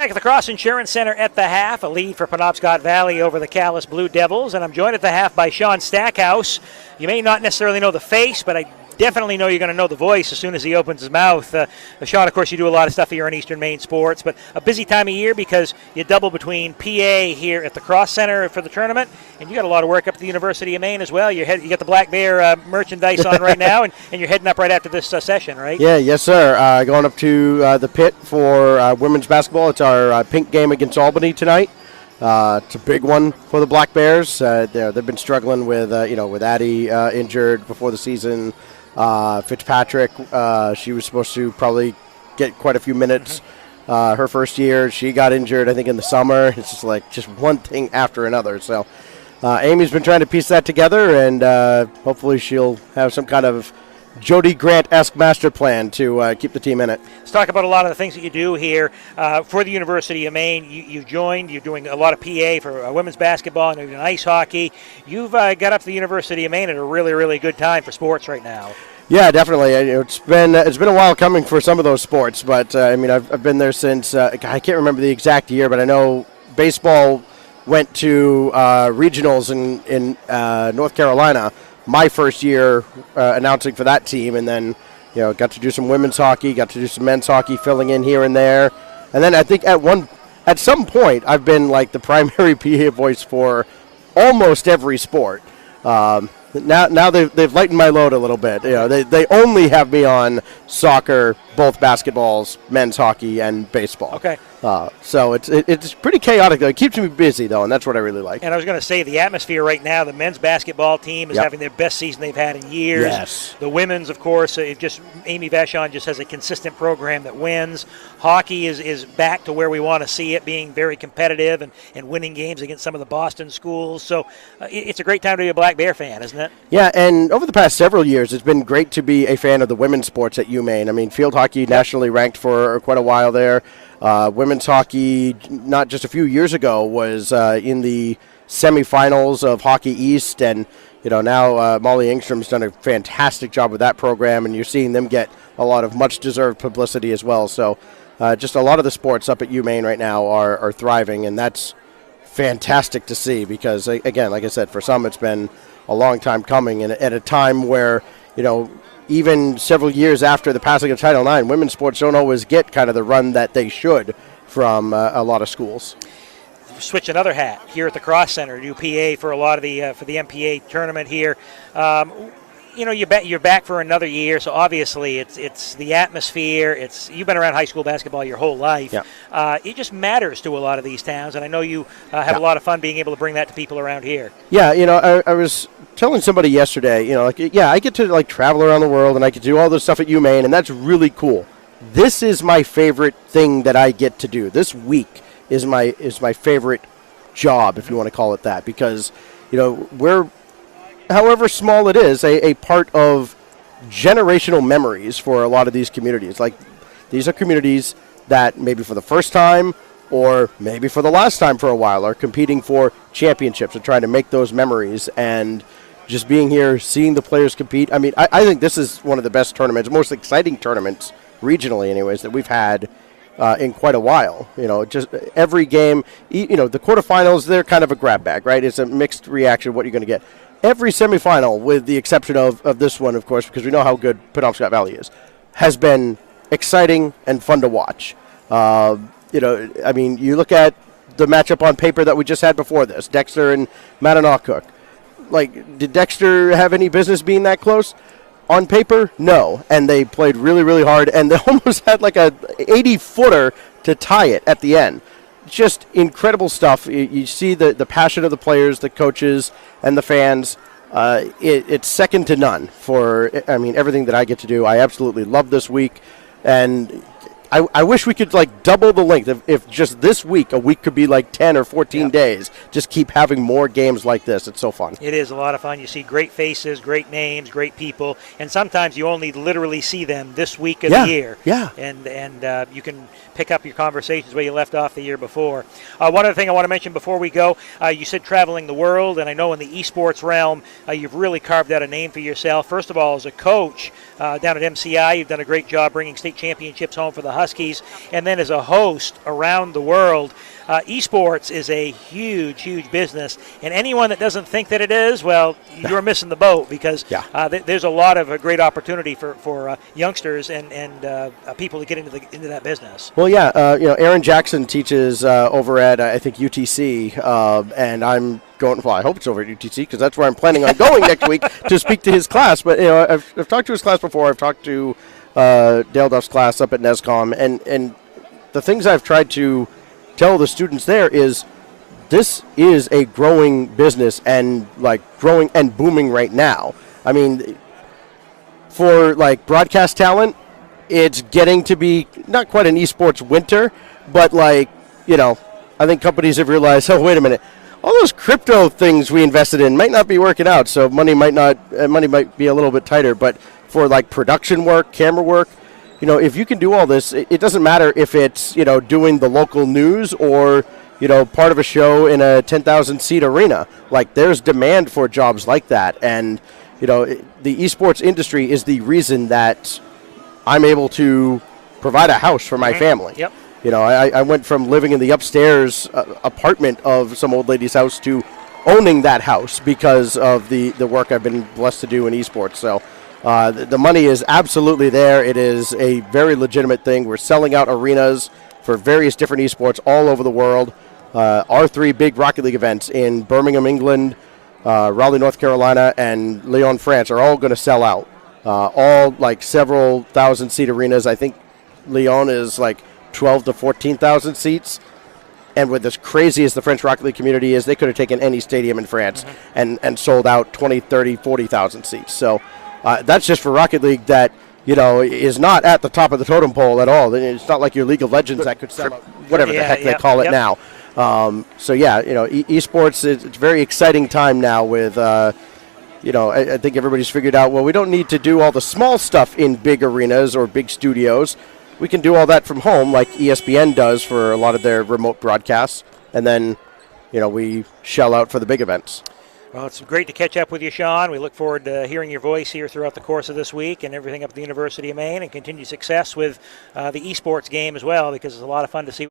Back at the Cross Insurance Center at the half, a lead for Penobscot Valley over the Calais Blue Devils, and I'm joined at the half by Sean Stackhouse. You may not necessarily know the face, but I definitely know you're going to know the voice as soon as he opens his mouth. Sean, of course, you do a lot of stuff here on Eastern Maine Sports, but a busy time of year because you double between PA here at the Cross Center for the tournament, and you got a lot of work up at the University of Maine as well. You got the Black Bear merchandise on right now, and you're heading up right after this session, right? Yeah, yes, sir. Going up to the pit for women's basketball. It's our pink game against Albany tonight. It's a big one for the Black Bears. They've been struggling with with Addie injured before the season. Fitzpatrick, she was supposed to probably get quite a few minutes her first year. She got injured, I think, in the summer. It's just one thing after another. So Amy's been trying to piece that together, and hopefully she'll have some kind of Jody Grant-esque master plan to keep the team in it. Let's talk about a lot of the things that you do here for the University of Maine. You've joined. You're doing a lot of PA for women's basketball and ice hockey. You've got up to the University of Maine at a really, really good time for sports right now. Yeah, definitely. It's been a while coming for some of those sports, but I've been there since I can't remember the exact year, but I know baseball went to regionals in North Carolina. My first year announcing for that team, and then got to do some women's hockey, got to do some men's hockey, filling in here and there, and then I think at some point I've been like the primary PA voice for almost every sport. Now they've lightened my load a little bit. They only have me on soccer, both basketballs, men's hockey, and baseball. Okay. So it's pretty chaotic, though. It keeps me busy, though, and that's what I really like. And I was going to say, the atmosphere right now, the men's basketball team is having their best season they've had in years. Yes. The women's, of course, Amy Vachon just has a consistent program that wins. Hockey is back to where we want to see it, being very competitive and winning games against some of the Boston schools. So it's a great time to be a Black Bear fan, isn't it? Yeah, and over the past several years, it's been great to be a fan of the women's sports at UMaine. I mean, field hockey nationally ranked for quite a while there. Women's hockey, not just a few years ago, was in the semifinals of Hockey East, and now Molly Engstrom's done a fantastic job with that program, and you're seeing them get a lot of much-deserved publicity as well. So just a lot of the sports up at UMaine right now are thriving, and that's fantastic to see because, again, like I said, for some it's been a long time coming, and at a time where, even several years after the passing of Title IX, women's sports don't always get kind of the run that they should from a lot of schools. Switch another hat here at the Cross Center, do PA for a lot of the for the MPA tournament here. You're back for another year, so obviously it's the atmosphere. You've been around high school basketball your whole life. Yeah. It just matters to a lot of these towns, and I know you have a lot of fun being able to bring that to people around here. Yeah, I was telling somebody yesterday, I get to travel around the world and I get to do all this stuff at UMaine, and that's really cool. This is my favorite thing that I get to do. This week is my favorite job, if you want to call it that, because we're, however small it is, a part of generational memories for a lot of these communities. Like, these are communities that maybe for the first time or maybe for the last time for a while are competing for championships and trying to make those memories. And just being here, seeing the players compete. I mean, I think this is one of the best tournaments, most exciting tournaments, regionally anyways, that we've had in quite a while. Just every game, the quarterfinals, they're kind of a grab bag, right? It's a mixed reaction of what you're going to get. Every semifinal, with the exception of this one, of course, because we know how good Penobscot Valley is, has been exciting and fun to watch. You look at the matchup on paper that we just had before this, Dexter and Mattanock. Like, did Dexter have any business being that close? On paper, no. And they played really, really hard, and they almost had like a 80-footer to tie it at the end. Just incredible stuff. You see the passion of the players, the coaches, and the fans. It's second to none for, everything that I get to do. I absolutely love this week, and I wish we could double the length. If just this week, a week could be 10 or 14 days. Just keep having more games like this. It's so fun. It is a lot of fun. You see great faces, great names, great people, and sometimes you only literally see them this week of the year. Yeah. And you can pick up your conversations where you left off the year before. One other thing I want to mention before we go, you said traveling the world, and I know in the esports realm, you've really carved out a name for yourself. First of all, as a coach down at MCI, you've done a great job bringing state championships home for the Huskies, and then as a host around the world. Esports is a huge, huge business, and anyone that doesn't think that it is, well, you're missing the boat, because there's a lot of great opportunity for youngsters and people to get into that business. Well, Aaron Jackson teaches over at I think UTC, and I'm going. Well, I hope it's over at UTC because that's where I'm planning on going next week to speak to his class. But I've talked to his class before. I've talked to Dale Duff's class up at NESCOM, and the things I've tried to tell the students there is this is a growing business and growing and booming right now. I mean, for broadcast talent, it's getting to be not quite an esports winter, but I think companies have realized, oh, wait a minute, all those crypto things we invested in might not be working out, so money might be a little bit tighter. But for production work, camera work, if you can do all this, it doesn't matter if it's, doing the local news or, part of a show in a 10,000-seat arena. There's demand for jobs like that. And, the esports industry is the reason that I'm able to provide a house for my family. Yep. I went from living in the upstairs apartment of some old lady's house to owning that house because of the work I've been blessed to do in esports. So the money is absolutely there. It is a very legitimate thing. We're selling out arenas for various different esports all over the world. Our 3 big Rocket League events in Birmingham, England, Raleigh, North Carolina, and Lyon, France are all going to sell out. All several thousand-seat arenas. I think Lyon is 12 to 14,000 seats. And with as crazy as the French Rocket League community is, they could have taken any stadium in France and sold out 20, 30, 40,000 seats. So that's just for Rocket League that, is not at the top of the totem pole at all. It's not like your League of Legends that could sell out whatever the heck they call it now. Esports, it's a very exciting time now with, I think everybody's figured out, well, we don't need to do all the small stuff in big arenas or big studios. We can do all that from home like ESPN does for a lot of their remote broadcasts. And then, we shell out for the big events. Well, it's great to catch up with you, Sean. We look forward to hearing your voice here throughout the course of this week and everything up at the University of Maine, and continued success with the esports game as well, because it's a lot of fun to see.